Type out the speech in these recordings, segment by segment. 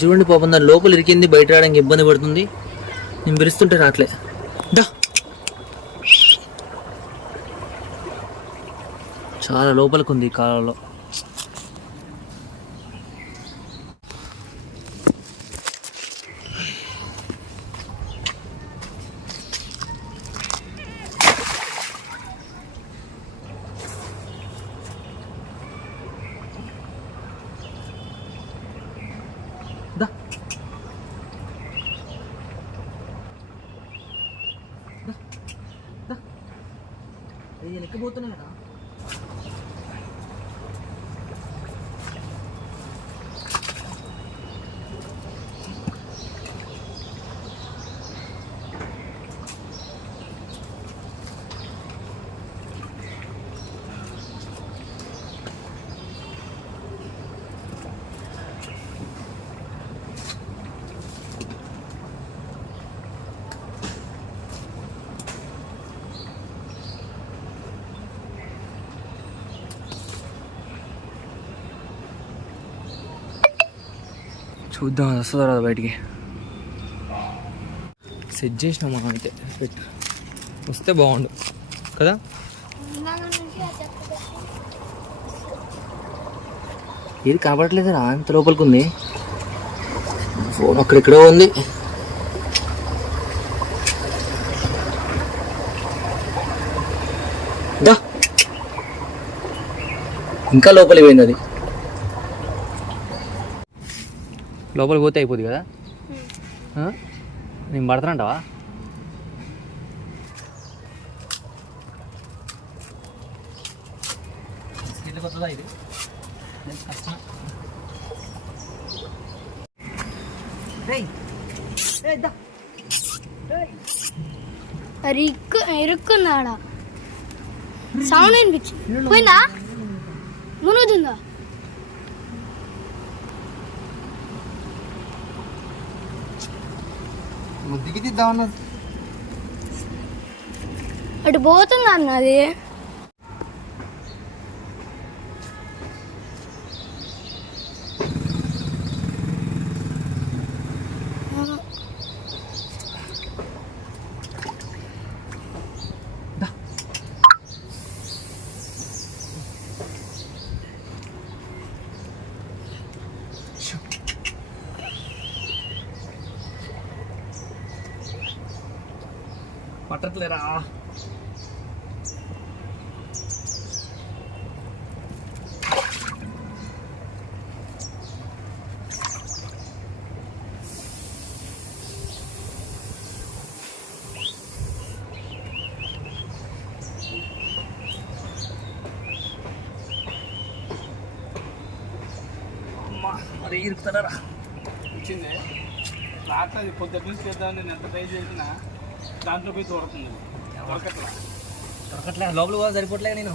చూడండి పాపం దాని లోపల ఇరికింది, బయట రావడానికి ఇబ్బంది పడుతుంది. నేను పిలుస్తుంటే రావట్లే. దా చాలా లోపలికి ఉంది ఈ కాలంలో. లెక్కపోతున్నాయి కదా. చూద్దాం అది వస్తుందా రాదా బయటికి. సెట్ చేసినాం మనం అయితే, పెట్టు వస్తే బాగుండు కదా. ఏది కాబట్లేదు రా, అంత లోపలికి ఉంది. ఫోన్ అక్కడెక్కడో ఉంది. దా ఇంకా లోపలికి పోయింది అది. లోపలికి పోతే అయిపోద్ది కదా. నేను పడతానంటావా? వస్తుందా ఇది కష్టం. ఇరుక్కున్నాడా? సౌండ్ అనిపించి పోయిందా? మునుగుతుందా? దిగిద్దామన్నా అటు పోతుంది అన్నది. పట్టట్లేరా. మరి ఇరుకుతారా వచ్చింది రాత్రి పొద్దున్న నుంచి చేద్దామని నేను ఎంత ట్రై చేసినా దాంట్లో పోయి దొరుకుతుంది. దొరకట్లే, లోపల కూడా సరిపోవట్లే. నేను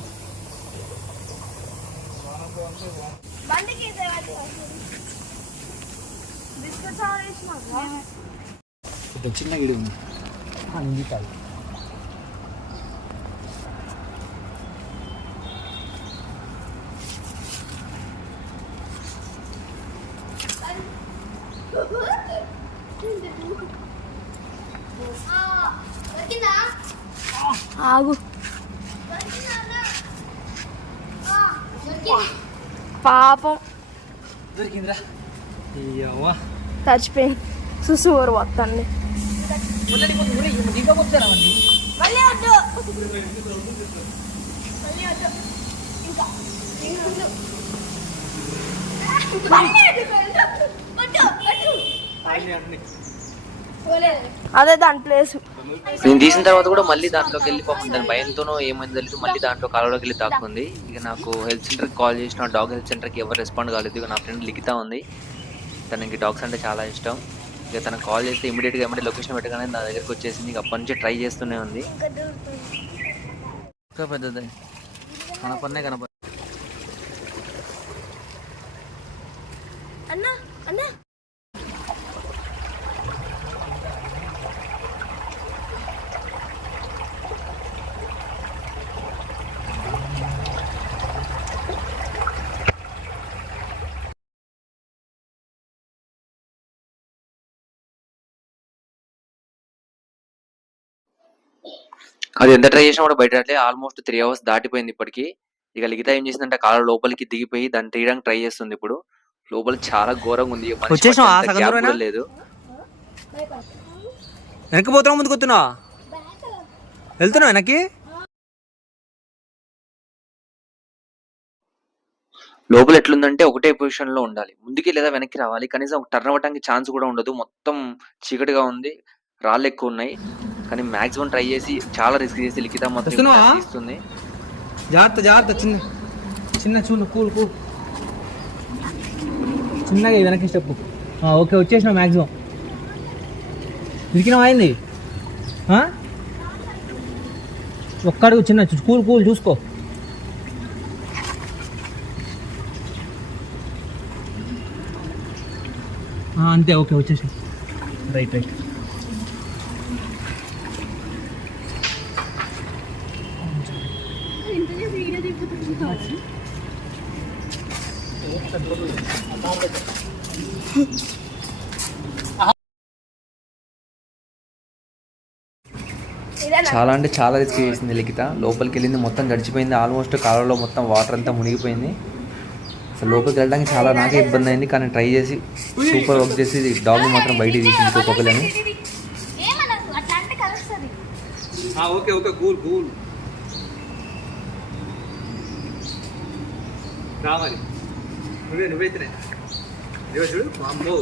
చిన్న గిడి ఉంది కాదు. ఆగు పాపం దొరికిందిరా. చచ్చిపోయింది. చూసుకోరు వస్తాండి. అదే దాని ప్లేస్. నేను తీసిన తర్వాత కూడా మళ్ళీ దాంట్లోకి వెళ్ళిపోతుంది. దాని భయంతోనో ఏమైందో తెలియదు, మళ్ళీ దాంట్లో కాలువలోకి వెళ్ళి దాక్కుంది. ఇక నాకు హెల్త్ సెంటర్కి కాల్ చేసిన, డాగ్ హెల్త్ సెంటర్కి ఎవరు రెస్పాండ్ కాలేదు. ఇక నా ఫ్రెండ్ లిఖిత ఉంది, తనకి డాగ్స్ అంటే చాలా ఇష్టం. ఇక తనకు కాల్ చేస్తే ఇమీడియట్గా ఏమంటే లొకేషన్ పెట్టగానే నా దగ్గరికి వచ్చేసింది. ఇక అప్పటి నుంచి ట్రై చేస్తూనే ఉంది. ఇంకా పెద్దది కనపడనే కనపడ. అన్నా అన్నా అది ఎంత ట్రై చేసినా కూడా బయట రావట్లేదు. ఆల్మోస్ట్ 3 అవర్స్ దాటిపోయింది ఇప్పటికి. ఇక లిఖిత ఏం చేసిందంటే కాలువ లోపలికి దిగిపోయి దాన్ని తీయడానికి ట్రై చేస్తుంది. ఇప్పుడు లోపల చాలా ఘోరంగా ఉంది. మనిషి వచ్చేసినావా? పట్టేంత సగం గ్యాప్ దూరమేనా? కూడా లేదు. వెనక్కి పోతున్నావు, ముందుకు వస్తున్నావా? వెళ్తున్నావు వెనక్కి? లోపల ఎట్లుందంటే ఒకటే పొజిషన్ లో ఉండాలి. ముందుకి లేదా వెనక్కి రావాలి. కనీసం టర్న్ అవ్వడానికి ఛాన్స్ కూడా ఉండదు. మొత్తం చీకటిగా ఉంది. రాళ్ళు ఎక్కువ ఉన్నాయి. కానీ మాక్సిమం ట్రై చేసి చాలా రిస్క్ చేసి లిఖిత మొత్తం వస్తున్నావా? తీస్తుంది. జాగ్రత్త జాగ్రత్త, చిన్న చిన్న చూడు, కూల్ కూల్, చిన్నగా వెనక్కి స్టెప్. ఓకే, వచ్చేసినావు మ్యాక్సిమం. ఇరికినావు అయింది. ఒక్కడుగు చిన్న కూల్ కూల్ చూసుకో. అంతే, ఓకే వచ్చేసి. Right right. చాలా అంటే చాలా రిస్క్ చేసింది లిఖిత. లోపలికి వెళ్ళింది, మొత్తం గడిచిపోయింది. ఆల్మోస్ట్ కాలంలో మొత్తం వాటర్ అంతా మునిగిపోయింది. అసలు లోపలికి వెళ్ళడానికి చాలా నాకే ఇబ్బంది అయింది. కానీ ట్రై చేసి సూపర్ వర్క్ చేసి డాగ్ మాత్రం బయటికి తీసింది కోకోపిల్లని. Okay okay, cool cool. రావాలి నువ్వైతే చూడు మా అమ్మో.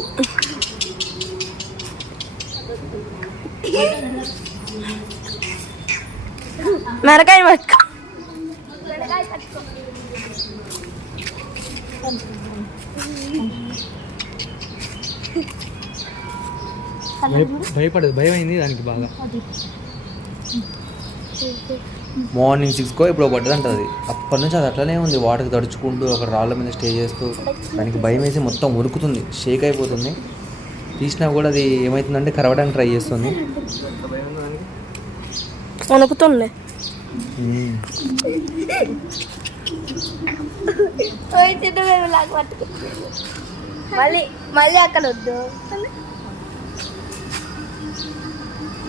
మెరకాయ పట్టుకో. భయపడదు, భయం అయింది దానికి బాగా. మార్నింగ్ 6కో ఇప్పుడు పడ్డదంట అది. అప్పటి నుంచి అది అట్లనే ఉంది, వాటర్కి తడుచుకుంటూ అక్కడ రాళ్ళ మీద స్టే చేస్తూ. దానికి భయం వేసి మొత్తం ఉరుకుతుంది, షేక్ అయిపోతుంది. తీసినా కూడా అది ఏమవుతుందంటే కరవడానికి ట్రై చేస్తుంది. వణుకుతుంది. మళ్ళీ మళ్ళీ అక్కడ వద్దు.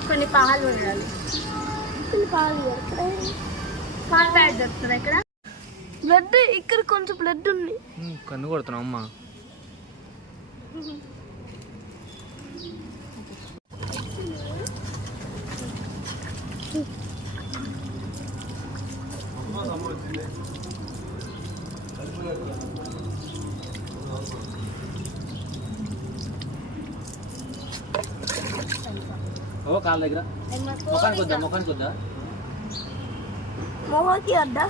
కొన్ని పాలు ఉండాలి. పాలు ప్యాకెట్ దొరుకుతుంది ఇక్కడ. బ్లడ్ ఇక్కడ కొంచెం బ్లడ్ ఉంది. కన్ను కొడుతున్నావు అమ్మా. ఓ కాళ్ళ దగ్గర ముఖానికి వద్దా, ముఖానికి వద్దా, మొహకి వద్దా.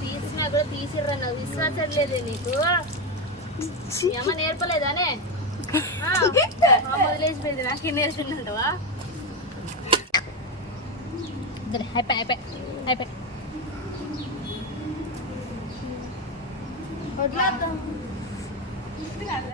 తీసినా కూడా తీసిర్రా, నాకు విశ్వాసం లేదే నీకు. ఏమో నేర్పలేదానే? వదిలేసిపోయింది, నాకే నేర్చుకుంటావా? అయిపోయి అయిపోయి అయిపోయి. వదిలేద్దాం.